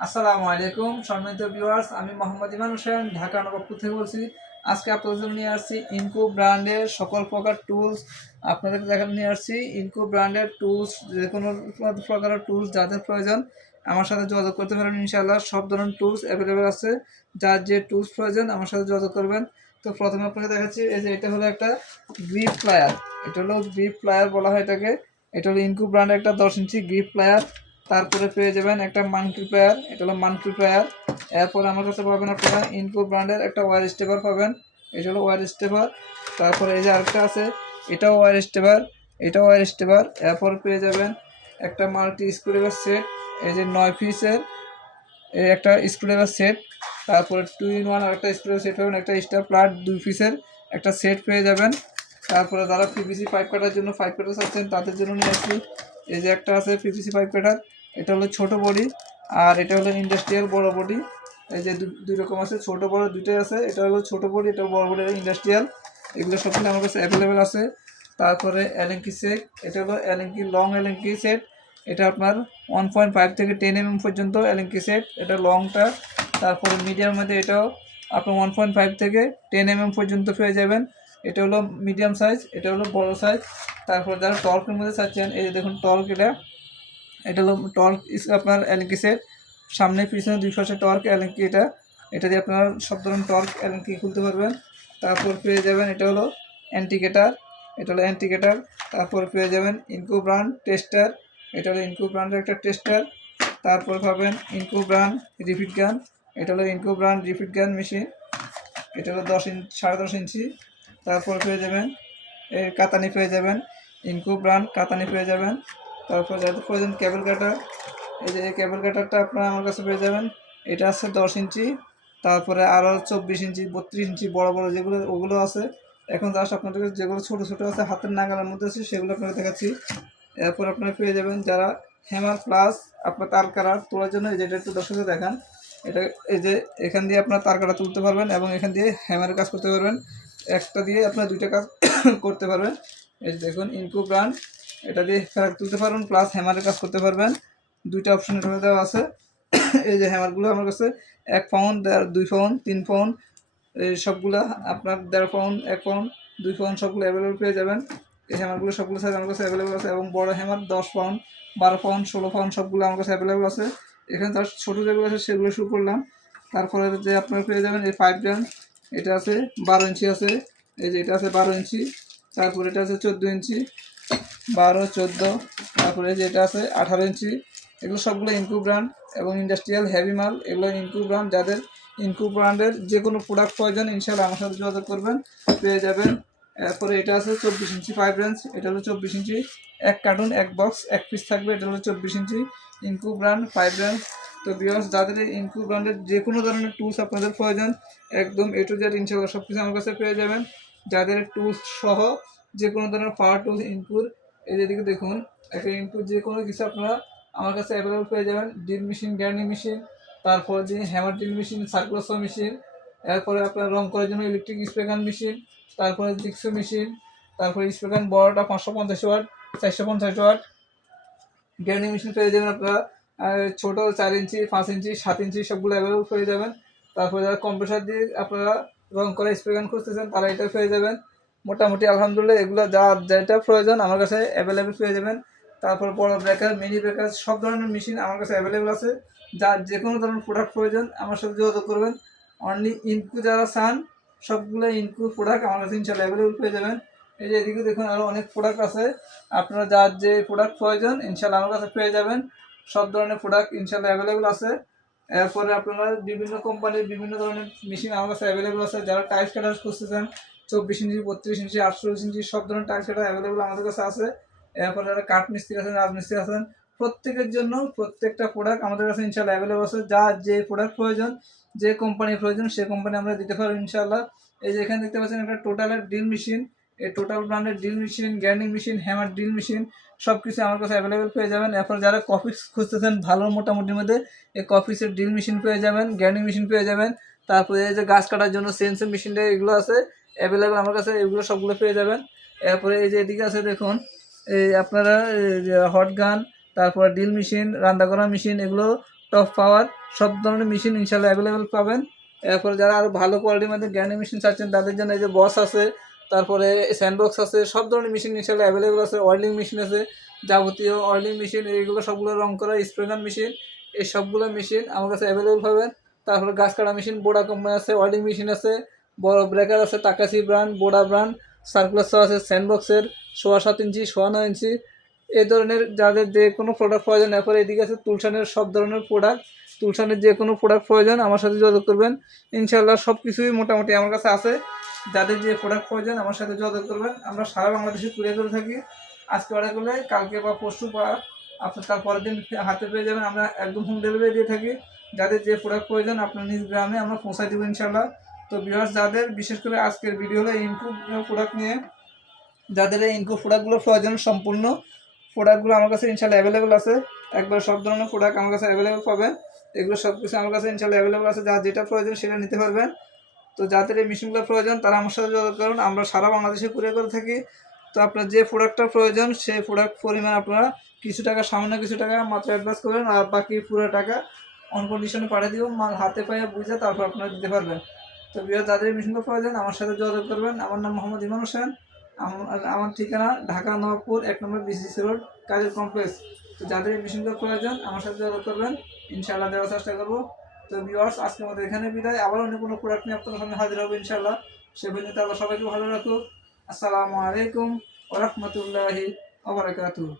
আসসালামু আলাইকুম, সম্মানিত ভিউয়ার্স আমি মোহাম্মদ ইমান হোসেন, ঢাকা নবাবপুর থেকে বলছি। আজকে আপনাদের জন্য নিয়ে আসছি ইনকো ব্র্যান্ডের সকল প্রকার টুলস আপনাদেরকে দেখাতে নিয়ে আসছি ইনকো ব্র্যান্ডের টুলস যে কোনো প্রকারের টুলস যাদের প্রয়োজন, আমার সাথে যোগাযোগ করতে পারেন ইনশাআল্লাহ। সব ধরনের টুলস অ্যাভেলেবেল আছে। যার যে টুলস প্রয়োজন, আমার সাথে যোগাযোগ করবেন। তো প্রথমে আপনাকে দেখাচ্ছি, এই যে এটা হলো একটা গ্রিপ প্লায়ার এটা হলো গ্রিপ প্লায়ার বলা হয় এটাকে। এটা হলো ইনকো ব্র্যান্ডের একটা দশ ইঞ্চি গ্রিপ প্লায়ার তারপরে পেয়ে যাবেন একটা মাল্টিপ্লায়ার এটা হলো মাল্টিপ্লায়ার এরপরে আমার কাছে পাবেন আপনারা ইনকো ব্র্যান্ডের একটা ওয়ার স্টেপার পাবেন, এটা হলো ওয়ার স্টেপার তারপরে এই যে আরেকটা আছে, এটাও ওয়ার স্টেপার এটাও ওয়ার স্টেপার এরপর পেয়ে যাবেন একটা মাল্টি স্ক্রুড্রাইভার সেট এই যে নয় পিসের এই একটা স্ক্রুড্রাইভার সেট তারপরে টু ইন ওয়ান আরেকটা স্ক্রুড্রাইভার সেট পাবেন, একটা স্টার প্লাট দুই পিসের একটা সেট পেয়ে যাবেন। তারপরে যারা পিভিসি পাইপ কাটার জন্য পাইপ কাটার চাচ্ছেন, তাদের জন্য নিয়ে আসছি। এই যে একটা আছে পিভিসি পাইপ কাটার এটা হলো ছোট বডি আর এটা হলো ইন্ডাস্ট্রিয়াল বড় বডি। এই যে দুই রকম আছে, ছোট বড় দুইটাই আছে, এটা হলো ছোট বডি, এটা বড় বডি ইন্ডাস্ট্রিয়াল এগুলো সবগুলো আমার কাছে অ্যাভেলেবেল আছে। তারপরে এলএনকি সেট এটা হলো এলএনকি লং এলএনকি সেট এটা আপনার ওয়ান পয়েন্ট ফাইভ থেকে টেন এমএম পর্যন্ত এলএনকি সেট এটা লংটা তারপরে মিডিয়াম মধ্যে এটাও আপনার ওয়ান পয়েন্ট ফাইভ থেকে টেন এমএম পর্যন্ত পেয়ে যাবেন। এটা হলো মিডিয়াম সাইজ এটা হলো বড় সাইজ তারপর যারা টর্কের মধ্যে চাচ্ছেন, এই যে দেখুন টর্ক এটা। এটা হলো টর্ক আপনার এলএনকি সামনে, পিছনে দুই পাশে টর্ক এলএনকি এটা। এটা দিয়ে আপনারা সব ধরনের টর্ক এলএনকি খুলতে পারবেন। তারপর পেয়ে যাবেন, এটা হলো অ্যান্টিকেটার এটা হলো অ্যান্টিকেটার তারপর পেয়ে যাবেন ইনকো ব্র্যান্ড টেস্টার এটা হলো ইনকো ব্র্যান্ডের একটা টেস্টার তারপর পাবেন ইনকো ব্র্যান্ড রিপিট গান এটা হলো Ingco brand rivet gun machine এটা হলো দশ ইঞ্চ সাড়ে দশ ইঞ্চি। তারপর পেয়ে যাবেন এই কাতানি পেয়ে যাবেন, ইনকো ব্র্যান্ড কাতানি পেয়ে যাবেন। তারপর যাতে প্রয়োজন কেবল কাটার, এই যে এই কেবল কাটারটা আপনারা আমার কাছে পেয়ে যাবেন। এটা আছে দশ ইঞ্চি, তারপরে আরও চব্বিশ ইঞ্চি, বত্রিশ ইঞ্চি বড় বড় যেগুলো, ওগুলো আছে। এখন জাস্ট আপনাদেরকে যেগুলো ছোটো ছোটো আছে, হাতের নাগালের মধ্যে আছে, সেগুলো আপনাকে দেখাচ্ছি। এরপর আপনারা পেয়ে যাবেন যারা হ্যামার প্লাস আপনার তার কাটার তোলার জন্য, এই যেটা একটু দর্শকে দেখান। এটা এই যে এখান দিয়ে আপনার তার কাটা তুলতে পারবেন এবং এখান দিয়ে হ্যামারের কাজ করতে পারবেন। একটা দিয়ে আপনার দুইটা কাজ করতে পারবেন। এই দেখুন ইনকো ব্র্যান্ড এটা দিয়ে ফেরাক তুলতে পারবেন প্লাস হ্যামারের কাজ করতে পারবেন। দুইটা অপশন এখানে দেওয়া আছে। এই যে হ্যামারগুলো আমার কাছে, এক পাউন্ড দুই পাউন্ড তিন পাউন্ড সবগুলা আপনার দেড় পাউন্ড এক পাউন্ড দুই পাউন্ড সবগুলো অ্যাভেলেবল পেয়ে যাবেন। এই হ্যামারগুলো সবগুলো সাইজ আমার কাছে অ্যাভেলেবল আছে এবং বড় হ্যামার দশ পাউন্ড বারো পাউন্ড ষোলো পাউন্ড সবগুলো আমার কাছে অ্যাভেলেবল আছে। এখানে তার ছোটো যেগুলো আছে সেগুলো শুরু করলাম। তারপরে যে আপনারা পেয়ে যাবেন এই পাইপ ডান এটা আছে বারো ইঞ্চি আছে, এই যে এটা আছে বারো ইঞ্চি, তারপরে এটা আছে চোদ্দ ইঞ্চি, বারো, চোদ্দ, তারপরে যে এটা আছে আঠারো ইঞ্চি, এগুলো সবগুলো ইনকু ব্র্যান্ড এবং ইন্ডাস্ট্রিয়াল হেভি মাল, এগুলো ইনকু ব্র্যান্ড, যাদের ইনকু ব্র্যান্ডের যে কোনো প্রোডাক্ট প্রয়োজন ইনশাল্লাহ আমার সাথে যোগাযোগ করবেন, পেয়ে যাবেন। এরপরে এটা আছে চব্বিশ ইঞ্চি ফাইভ রেঞ্জ এটা হলো চব্বিশ ইঞ্চি, এক কার্টুন এক বক্স এক পিস থাকবে, এটা হলো চব্বিশ ইঞ্চি। ইনকু ব্র্যান্ড ফাইভ রেঞ্জ তো বিয়স যাদের ইনকু ব্র্যান্ডের যে কোনো ধরনের টুলস আপনাদের প্রয়োজন, একদম এ টু জেড ইনশাল্লাহ সব কিছু আমার কাছে পেয়ে যাবেন। যাদের টুলস সহ যে কোনো ধরনের পাওয়ার টুলস ইনপুর এই যেদিকে দেখুন একটা ইনপুট যে কোনো কিছু আপনারা আমার কাছে অ্যাভেলেবল পেয়ে যাবেন। ড্রিল মেশিন গ্যান্ডিং মেশিন তারপর যে hammer drill machine circular machine এরপরে আপনার রং করার জন্য ইলেকট্রিক স্প্রেগান মেশিন তারপরে জিক্সো মেশিন তারপরে স্প্রেগান বড়টা পাঁচশো পঞ্চাশ ওয়াট চারশো পঞ্চাশ ওয়াট গ্যান্ডিং মেশিন পেয়ে যাবেন আপনারা ছোটো চার ইঞ্চি, পাঁচ ইঞ্চি, সাত ইঞ্চি সবগুলো অ্যাভেলেবল পেয়ে যাবেন। তারপরে যারা কম্প্রেসার দিয়ে আপনারা রং করা স্প্রেগান খুঁজতেছেন, তারা এটা পেয়ে যাবেন। মোটামুটি আলহামদুলিল্লাহ এগুলো যা যেটা প্রয়োজন আমার কাছে অ্যাভেলেবেল পেয়ে যাবেন। তারপর বড় ব্রেকার মিনি ব্রেকার সব ধরনের মেশিন আমার কাছে অ্যাভেলেবেল আছে। যার যে কোনো ধরনের প্রোডাক্ট প্রয়োজন, আমার সাথে যোগাযোগ করবেন। অনলি ইনকু যারা চান, সবগুলো ইনকু প্রোডাক্ট আমার কাছে ইনশাল্লাহ অ্যাভেলেবেল পেয়ে যাবেন। এই যে এদিকে দেখুন আরও অনেক প্রোডাক্ট আছে। আপনারা যার যে প্রোডাক্ট প্রয়োজন, ইনশাল্লাহ আমার কাছে পেয়ে যাবেন। সব ধরনের প্রোডাক্ট ইনশাল্লাহ অ্যাভেলেবেল আছে। এরপরে আপনারা বিভিন্ন কোম্পানির বিভিন্ন ধরনের মেশিন আমার কাছে অ্যাভেলেবেল আছে। যারা টাইলস কাটার খুঁজতেছেন, চব্বিশ ইঞ্চি, বত্রিশ ইঞ্চি, আটচল্লিশ ইঞ্চি, সব ধরনের টাইলস কাটার অ্যাভেলেবেল আমাদের কাছে আছে। এরপরে যারা কাঠ মিস্ত্রি আছেন, রাজমিস্ত্রি আছেন, প্রত্যেকের জন্য প্রত্যেকটা প্রোডাক্ট আমাদের কাছে ইনশাল্লাহ অ্যাভেলেবল আছে। যা যে প্রোডাক্ট প্রয়োজন যে কোম্পানির প্রয়োজন, সে কোম্পানি আমরা দিতে পারব ইনশাল্লাহ এই যে এখানে দেখতে পাচ্ছেন একটা টোটালের ড্রিল মেশিন এই টোটাল ব্র্যান্ডের drill machine grinding machine hammer drill machine সব কিছু আমার কাছে অ্যাভেলেবেল পেয়ে যাবেন। এরপর যারা কফি খুঁজতেছেন, ভালো মোটামুটির মধ্যে এই কফিসের ড্রিল মেশিন পেয়ে যাবেন গ্যান্ডিং মেশিন পেয়ে যাবেন। তারপরে এই যে গাছ কাটার জন্য সেন্সর মেশিনটা এগুলো আছে অ্যাভেলেবেল আমার কাছে, এগুলো সবগুলো পেয়ে যাবেন। এরপরে এই যে এদিকে আছে, দেখুন, এই আপনারা হট গান তারপরে ড্রিল মেশিন রান্না করা মেশিন এগুলো টপ পাওয়ার সব ধরনের মেশিন ইনশাল্লাহ অ্যাভেলেবেল পাবেন। এরপরে যারা আরও ভালো কোয়ালিটির মধ্যে গ্যান্ডি মেশিন চাচ্ছেন তাদের জন্য এই যে বস আছে, তারপরে স্যান্ডবক্স আছে, সব ধরনের মেশিন ইনশাল্লাহ অ্যাভেলেবেল আছে অয়েলিং মেশিন আছে, যাবতীয় অয়েলিং মেশিন এইগুলো সবগুলো রং করা স্প্রে গান মেশিন এই সবগুলো মেশিন আমার কাছে অ্যাভেলেবেল পাবেন। তারপরে গাছ কাটা মেশিন বোড়া কোম্পানি আছে অয়েলিং মেশিন আছে, বড় ব্রেকার আছে তাকাসি ব্র্যান্ড বোড়া ব্র্যান্ড সার্কুলার আছে স্যান্ডবক্সের সোয়া সাত ইঞ্চি, সোয়া নয় ইঞ্চি এই ধরনের যাদের যে কোনো প্রোডাক্ট প্রয়োজন, এরপরে এদিকে আছে তুলসানের সব ধরনের প্রোডাক্ট তুলসানের যে কোনো প্রোডাক্ট প্রয়োজন, আমার সাথে যোগাযোগ করবেন। ইনশাল্লাহ সব কিছুই মোটামুটি আমার কাছে আছে। যাদের যে প্রোডাক্ট প্রয়োজন, আমার সাথে যোগাযোগ করবেন। আমরা সারা বাংলাদেশে কুরিয়ার করে থাকি। আজকে অর্ডার করলে, কালকে বা পরশু বা আপনার তার পরের দিন হাতে পেয়ে যাবেন। আমরা একদম হোম ডেলিভারি দিয়ে থাকি। যাদের যে প্রোডাক্ট প্রয়োজন, আপনার নিজ গ্রামে আমরা পৌঁছায় দেবো ইনশাল্লাহ তো বিহার যাদের বিশেষ করে আজকের ভিডিও হলো ইনকু প্রোডাক্ট নিয়ে, যাদের এই ইনকু প্রোডাক্টগুলো প্রয়োজন সম্পূর্ণ প্রোডাক্টগুলো আমার কাছে ইনশাল্লাহ অ্যাভেলেবেল আছে। একবার সব ধরনের প্রোডাক্ট আমার কাছে অ্যাভেলেবেল পাবেন। এগুলো সব কিছু আমার কাছে ইনশাল্লাহ অ্যাভেলেবেল আছে। যার যেটা প্রয়োজন সেটা নিতে পারবেন। তো যাদের এই মেশিনগুলো প্রয়োজন, তারা আমার সাথে যোগাযোগ করুন। আমরা সারা বাংলাদেশে কুরিয়ার করে থাকি। তো আপনার যে প্রোডাক্টটা প্রয়োজন, সেই প্রোডাক্ট পরিমাণ আপনারা কিছু টাকা সামান্য কিছু টাকা মাত্র অ্যাডভান্স করবেন আর বাকি পুরো টাকা অন কন্ডিশনে পাঠিয়ে দিব। মাল হাতে পায়ে বুঝে তারপর আপনারা দিতে পারবেন। তো বিহার যাদের মেশিনগুলো প্রয়োজন, আমার সাথে যোগাযোগ করবেন। আমার নাম মোহাম্মদ ইমান হোসেন। আমার ঠিকানা ঢাকা নবাবপুর এক নম্বর বিসিসি রোড, কাজের কমপ্লেক্স। তো যাদের এডমিশন প্রয়োজন, আমার সাথে যোগাযোগ করবেন। ইনশাল্লাহ দেওয়ার চেষ্টা করব। তো ভিউয়ার্স আজকে আমাদের এখানে বিদায়। আবার অন্য কোনো প্রোডাক্ট নিয়ে আপনার সামনে হাজির হব ইনশাআল্লাহ। সে পর্যন্ত আল্লাহ সবাইকে ভালো রাখুক। আসসালামু আলাইকুম ওরহমতুল্লাহি ওবরাকাতুহ